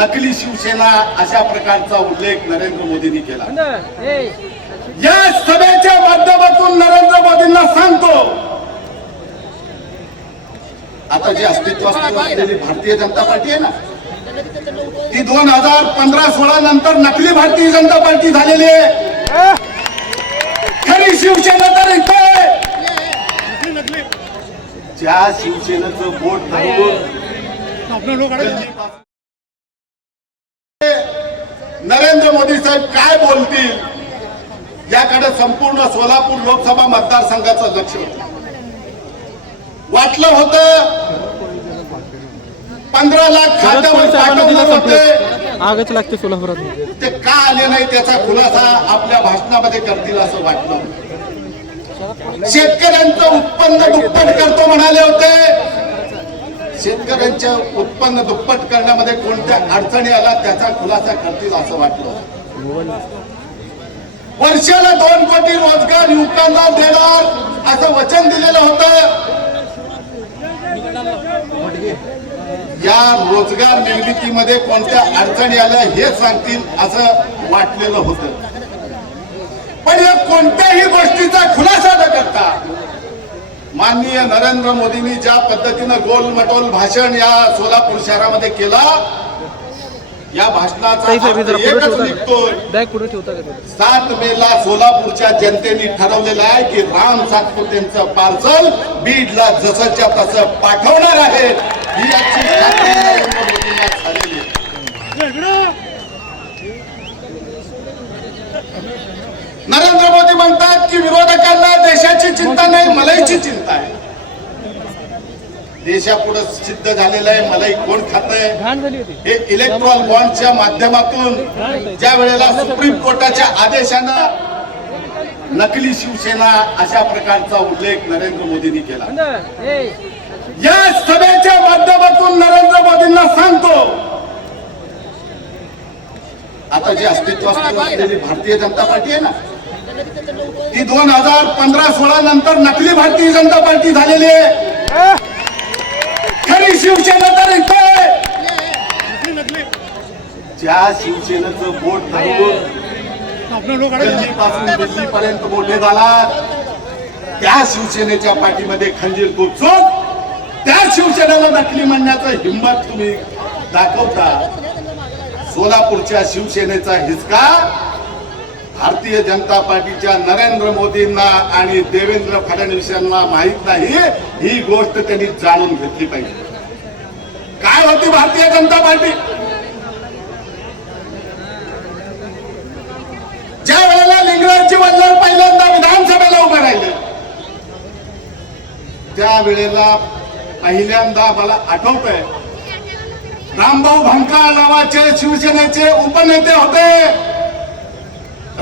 नकली शिवसेना अशा प्रकारचा उल्लेख नरेंद्र मोदींनी केला. या सभेच्या माध्यमातून नरेंद्र मोदींना सांगतो. आता जी अस्तित्वात असलेली भारतीय जनता पार्टी आहे ना. ती दोन हजार पंधरा सोळा नंतर नकली भारतीय जनता पार्टी झालेली आहे. खरी शिवसेना तर इथे आहे. ज्या शिवसेनेचं बोट धरून नरेंद्र मोदी साहेब काय बोलतील? याकडे संपूर्ण सोलापूर लोकसभा मतदारसंघाचं लक्ष होतं. वाटलं होतं पंधरा लाख खात्यावर आगच लागते सोलापुरात. ते का आले नाही त्याचा खुलासा आपल्या भाषणामध्ये करतील असं वाटलं. शेतकऱ्यांचं उत्पन्न दुप्पट करतो म्हणाले होते. शेतकऱ्यांचे उत्पन्न दुप्पट करण्यामध्ये कोणत्या अडचणी आला त्याचा खुलासा करतील असं वाटलं वर्षाला दोन कोटी रोजगार युवकांना देणार असं वचन दिलेलं होतं. या रोजगार निर्मितीमध्ये कोणत्या अडचणी आल्या हे सांगतील असं वाटलेलं होतं. पण या कोणत्याही गोष्टीचा खुलासा न करता माननीय नरेंद्र मोदींनी ज्या पद्धतीनं गोलमटोल भाषण या सोलापूर शहरामध्ये केला या भाषणाचा एकच ठेवता निघतोय? सात मेला सोलापूरच्या जनतेने ठरवलेलं आहे की राम सातपुतेंचं पार्सल बीडला जसंच्या तसं पाठवणार आहे. ही याची झालेली आहे. नरेंद्र मोदी म्हणतात की विरोधकांना देशाची चिंता नाही मलाईची चिंता आहे. देशापुढे सिद्ध झालेलं आहे मलाई कोण खात आहे हे इलेक्ट्रॉल बॉन्डच्या माध्यमातून ज्या वेळेला सुप्रीम कोर्टाच्या आदेशानं नकली शिवसेना अशा प्रकारचा उल्लेख नरेंद्र मोदींनी केला. या सभेच्या माध्यमातून नरेंद्र मोदींना सांगतो आता जी अस्तित्वात असलेली भारतीय जनता पार्टी आहे ना ती दोन हजार पंधरा सोळा नंतर नकली भारतीय जनता पार्टी झालेली आहे. खरी शिवसेना तर इथे ज्या शिवसेनेचं बोट धरून दिल्लीपासून दिल्लीपर्यंत मोठे झाला त्या शिवसेनेच्या पाठीमध्ये खंजीर टोचून त्या शिवसेनेला नकली म्हणण्याचं हिंमत तुम्ही दाखवता. सोलापूरच्या शिवसेनेचा हिसका भारतीय जनता पार्टीच्या नरेंद्र मोदींना आणि देवेंद्र फडणवीस यांना माहीत नाही ही गोष्ट त्यांनी जाणून घेतली पाहिजे. काय होती भारतीय जनता पार्टी? ज्या वेळेला लिंगराजची वल्लर पहिल्यांदा विधानसभेला उभे राहिले त्यावेळेला पहिल्यांदा मला आठवत आहे रामभाऊ भंकाळ नावाचे शिवसेनेचे उपनेते होते.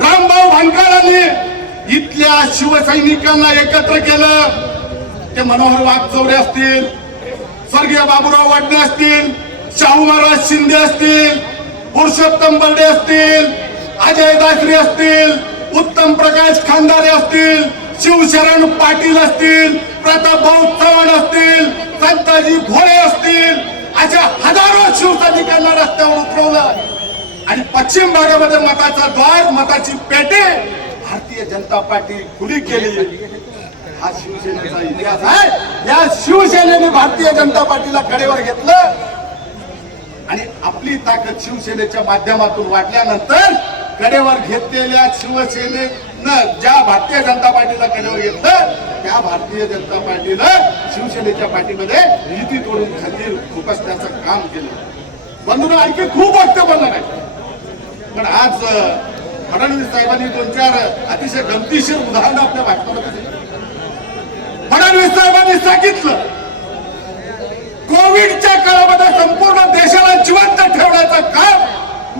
रामभाऊ भंकाळांनी इथल्या शिवसैनिकांना एकत्र केलं. ते मनोहर वागचौरे असतील स्वर्गीय बाबूराव वाटणे असतील शाहू महाराज शिंदे असतील पुरुषोत्तम बर्डे असतील अजय दासरी असतील उत्तम प्रकाश खानदारे असतील शिवशरण पाटील असतील प्रताप भाऊ चव्हाण असतील संताजी घोडे असतील अशा हजारो शिवसैनिकांना रस्त्यावर उतरवलं. आणि पश्चिम भागामध्ये मताचा द्वार मताची पेटे भारतीय जनता पार्टी खुली केली. हा शिवसेनेचा इतिहास आहे. या शिवसेनेने भारतीय जनता पार्टीला कडेवर घेतलं. आणि आपली ताकद शिवसेनेच्या माध्यमातून वाटल्यानंतर कडेवर घेतलेल्या शिवसेनेनं ज्या भारतीय जनता पार्टीला कडेवर घेतलं त्या भारतीय जनता पार्टीनं शिवसेनेच्या पार्टीमध्ये युती तोडून खाली खुपसण्याचं काम केलं. बंधून आणखी खूप वक्तव्य बोलणार आहे. पण आज फडणवीस साहेबांनी दोन चार अतिशय गमतीशीर उदाहरणं आपल्या भाषणामध्ये दिली. फडणवीस साहेबांनी सांगितलं कोविडच्या काळामध्ये संपूर्ण देशाला जिवंत ठेवण्याचं काम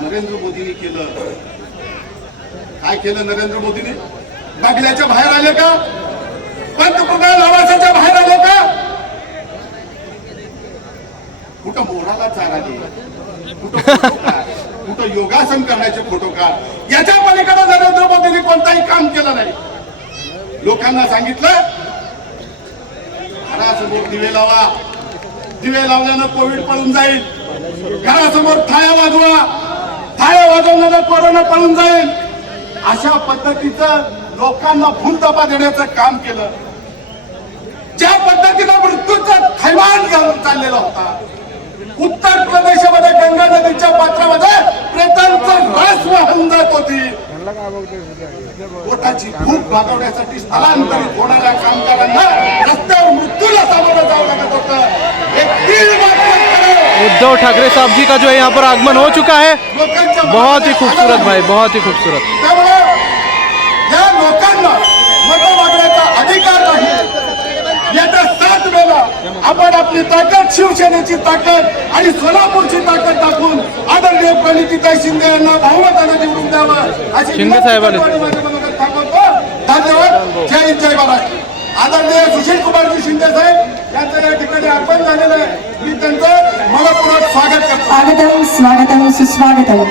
नरेंद्र मोदींनी केलं. काय केलं नरेंद्र मोदींनी? बगल्याच्या बाहेर आले का? पंतप्रधान आवासाच्या बाहेर आले का? कुठं मोराला चारा कुठं फोटो योगासन करण्याचे फोटो काढ. याच्या पलीकडे नरेंद्र मोदींनी कोणताही काम केलं नाही. लोकांना सांगितलं घरासमोर दिवे लावा. दिवे लावल्यानं कोविड पळून जाईल. घरासमोर थाळ्या वाजवा. थाळ्या वाजवल्यानं कोरोना पळून जाईल. अशा पद्धतीचं लोकांना फुलदबा देण्याचं काम केलं. ज्या पद्धतीनं मृत्यूचा थैमान घालून चाललेला होता उत्तर प्रदेशामध्ये गंगा नदीच्या पात्रामध्ये प्रेतांचं रस वाहून जात होती पोटाची भूक भागवण्यासाठी स्थलांतरित होणाऱ्या कामगारांना रस्त्यावर मृत्यूला सामोरं जावं लागत होतं खरं. उद्धव ठाकरे साहब जी का जो है यहाँ पर आगमन हो चुका है बहुत ही खूबसूरत भाई. बहुत ही खूबसूरत त्यामुळे या लोकांना मत मागण्याचा अधिकार नाही येत्या सात वेळा आपण आपली ताकद शिवसेनेची ताकद आणि सोलापूरची ताकद टाकून आदरणीय शिंदे यांना बहुमतानं निवडून द्यावं अशी शिंदे साहेब आले. विनंती माझ्या मनात थांबवतो. धन्यवाद. जय हिंद जय महाराष्ट्र आदरणीय सुशील कुमारजी शिंदे साहेब यांचं या ठिकाणी आगमन झालेलं आहे. मी त्यांचं मनपूर्वक स्वागत करतो. स्वागतम स्वागतम सुस्वागतम.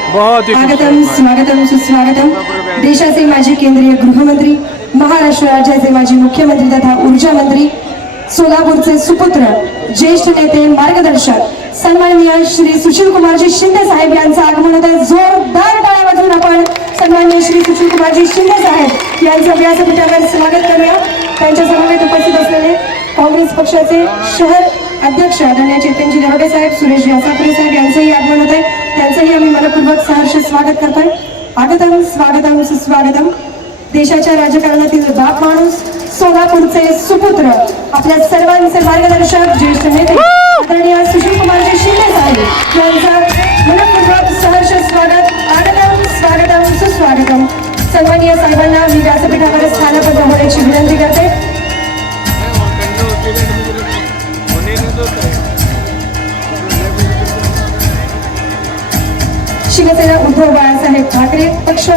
खूबसूरत स्वागतम सुस्वागतम. देशाचे माजी केंद्रीय गृहमंत्री महाराष्ट्र राज्याचे माजी मुख्यमंत्री तथा ऊर्जा मंत्री सोलापूरचे सुपुत्र ज्येष्ठ नेते मार्गदर्शक सन्माननीय श्री सुशील कुमारजी शिंदे साहेब यांचं आगमन होत आहे जोरदार टाळ्या वाजवून आपण सन्माननीय श्री सुशील कुमारजी शिंदे साहेब यांचं व्यासपीठावर स्वागत करूया. त्यांच्या समवेत उपस्थित असलेले काँग्रेस पक्षाचे शहर अध्यक्ष आदरणीय चेतनजी नरोडे साहेब सुरेश व्यासापुरे साहेब यांचंही आगमन होत आहे त्यांचंही आम्ही मनपूर्वक सहर्ष स्वागत करतोय. आगतम स्वागतम सुस्वागतम. देशाच्या राजकारणातील बाप माणूस सोलापूरचे सुपुत्र आपल्या सर्वांचे मार्गदर्शक ज्येष्ठ नेते आदरणीय सुशील कुमारजी शिंदे साहेब यांचं मनपूर्वक सहर्ष स्वागत आगतम स्वागतम सुस्वागतम. सन्माननीय साहेबांना मी व्यासपीठावर स्थानबद्ध होण्याची विनंती करते. शिवसेना उद्धव बाळासाहेब बाळासाहेब ठाकरे पक्ष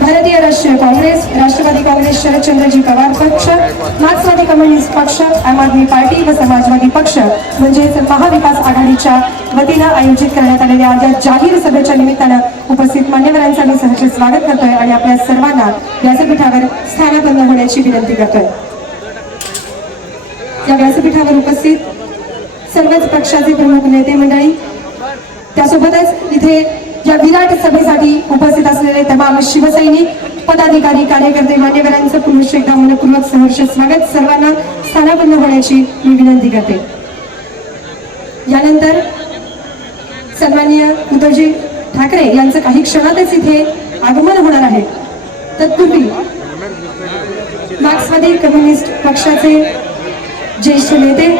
भारतीय राष्ट्रीय काँग्रेस राष्ट्रवादी काँग्रेस शरदचंद्रजी पवार पक्ष मार्क्सवादी कम्युनिस्ट पक्ष आम आदमी पार्टी व समाजवादी पक्ष. म्हणजेच महाविकास आघाडीच्या वतीनं आयोजित करण्यात आलेल्या या जाहीर सभेच्या निमित्तानं उपस्थित मान्यवरांचं मी सहर्ष स्वागत करतोय आणि आपल्या सर्वांना व्यासपीठावर स्थानापन्न होण्याची विनंती करतोय. या व्यासपीठावर उपस्थित सर्वच पक्षाचे प्रमुख नेते मंडळी त्यासोबतच इथे या विराट सभेसाठी उपस्थित असलेले तमाम शिवसैनिक पदाधिकारी कार्यकर्ते मान्यवरांचं पुरुष एकदा मनपूर्वक सहर्ष स्वागत. सर्वांना स्थानापन्न होण्याची मी विनंती करते. यानंतर सन्माननीय उद्धवजी ठाकरे यांचं काही क्षणातच इथे आगमन होणार आहे. तत्पूर्वी मार्क्सवादी कम्युनिस्ट पक्षाचे ज्येष्ठ नेते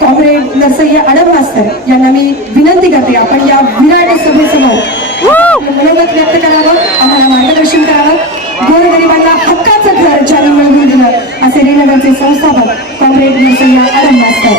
कॉम्रेड नरसय्या अडम मास्तर यांना मी विनंती करते आपण या विराट सभेसमोर मनोगत व्यक्त करावं आम्हाला मार्गदर्शन करावं. गोरगरिबांना हक्काचं घर ज्यांनी मिळवून दिलं असे रेनगरचे संस्थापक कॉम्रेड नरसय्या अडम मास्तर.